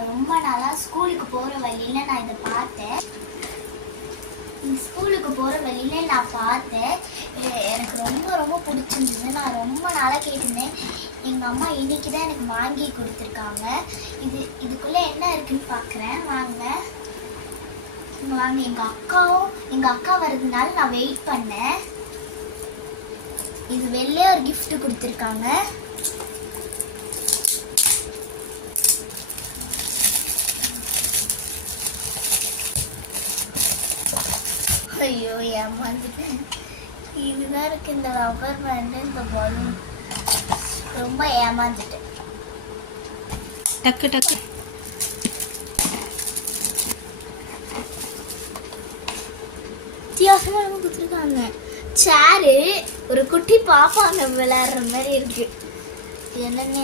நான் ரொம்ப நாளாக ஸ்கூலுக்கு போகிற வழியில் நான் இதை பார்த்தேன். ஸ்கூலுக்கு போகிற வழியில் நான் பார்த்தேன். எனக்கு ரொம்ப ரொம்ப பிடிச்சிருந்தது. நான் ரொம்ப நாளாக கேட்டிருந்தேன். எங்கள் அம்மா இன்னைக்கு தான் எனக்கு வாங்கி கொடுத்துருக்காங்க. இதுக்குள்ளே என்ன இருக்குன்னு பார்க்குறேன். வாங்க. எங்கள் அக்கா வர்றதுனால நான் வெயிட் பண்ணேன். இது வெளியே ஒரு gift கொடுத்துருக்காங்க. ஐயோ ஏமாந்துட்டேன். இதுதான் இருக்கு இந்த ரப்பர் பேண்டு, இந்த பலூன். ரொம்ப ஏமாந்துட்டேன். டக்கு டக்கு வித்தியாசமா கொடுத்துருக்காங்க. சேரு, ஒரு குட்டி பாப்பா விளையாடுற மாதிரி இருக்கு. என்னன்னு